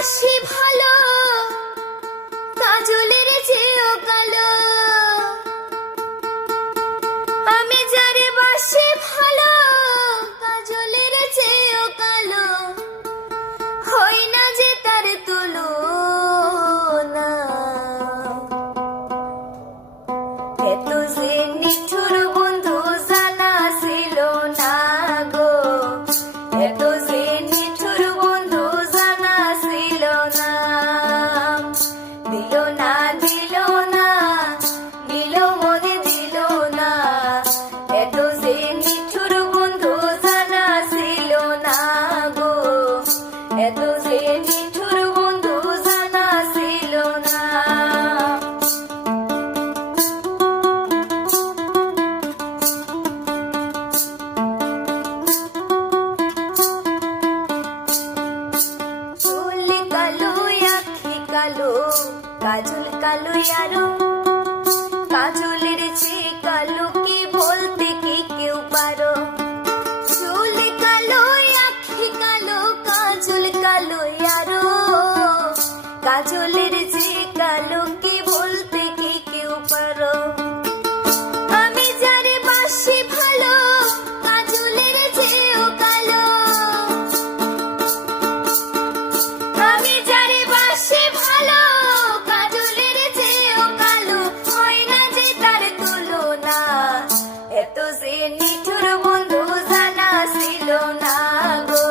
বাসি ভালো, কাজলের চেয়েও কালো। আমি যারে বাসি ভালো, কাজলের চেয়েও কালো। হই না যে তার তুলনা। এত যে নিঠুর বন্ধু জানা ছিল না গো, এত যে নিঠুর বন্ধু জানা ছিল না। দিল না দিল না, দিল মনে দিল না। এত যে নিঠুর বন্ধু জানা ছিল না গো, এত যে নিঠুর বন্ধু জানা ছিল না। কালো, কাজল কালো আরো, কাজলের চেয়ে কালো কি বলতে কি কেউ পারো? চুল কালো, আখি কালো, কাজল কালো আরো, কাজলের চেয়ে কালো কি বলতে কি কেউ পারো? আমি যারে বাসি ভালো, কাজলের চেয়েও কালো। আমি যারে বাসি ভালো, কাজলের চেয়েও কালো। হয় না যে তার তুলনা। এত যে নিঠুর বন্ধু জানা ছিল না গো,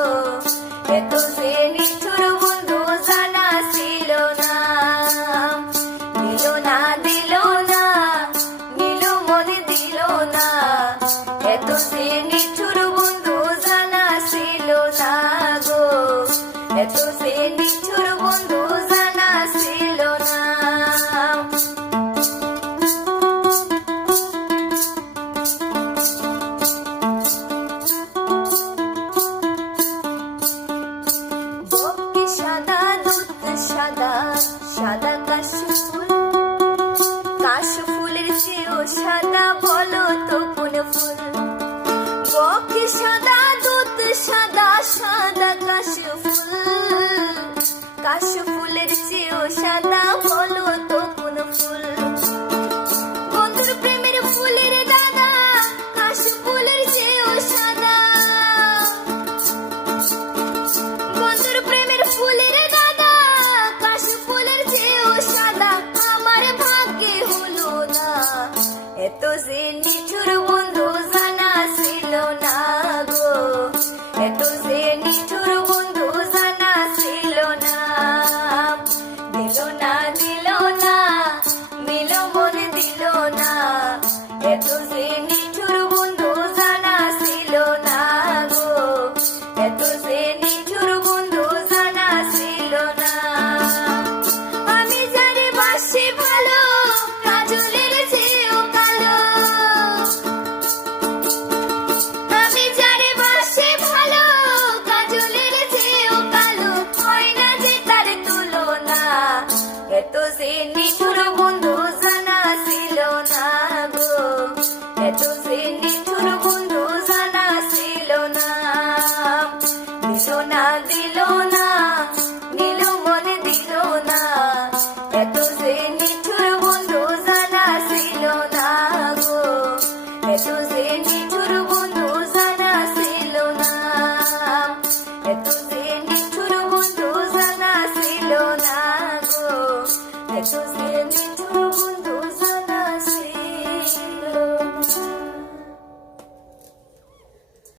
এত যে নিঠুর বন্ধু জানা ছিল না। দিল না দিল না, দিল মনে দিল না। এত যে নিঠুর বন্ধু জানা ছিল না গো, এত যে নিঠুর বন্ধু জানা ছিল না। বকে সাদা দুধ সাদা, সাদা কাশফুল। কাশফুলের চেয়েও সাদা বলো তো কোন ফুল? বকে সাদা দুধ সাদা, সাদা কাশফুল। কাশফুলের চেয়েও সাদা বলো তো কোন ফুল? বন্ধুর প্রেমের ফুলের দাদা, কাশফুলের চেয়েও সাদা। বন্ধুর প্রেমের ফুলের দাদা, কাশফুলের চেয়েও সাদা। আমার ভাগ্যে হলো না। এত যে নিঠুর বন্ধু জানা ছিল না গো, এত যে নিঠুর বন্ধু জানা ছিল না। দিল না দিল না, দিল মনে দিল না। এত যে নিঠুর বন্ধু জানা ছিল না গো, এত যে নিঠুর বন্ধু জানা ছিল না। আমি যারে বাসি ভালো, কাজলের চেয়েও কালো। আমি যারে বাসি ভালো, কাজলের চেয়েও কালো। হয় না যে তার তুলনা। এত যে নিঠুর বন্ধু জানা ছিল না গো, এত যে নিঠুর বন্ধু জানা ছিল না। দিল না দিল না, দিল মনে দিল না। এত যে নিঠুর বন্ধু জানা ছিল না গো, এত যে নিঠুর বন্ধু জানা ছিল না। এত যে নিঠুর বন্ধু জানা ছিল না গো, এত যে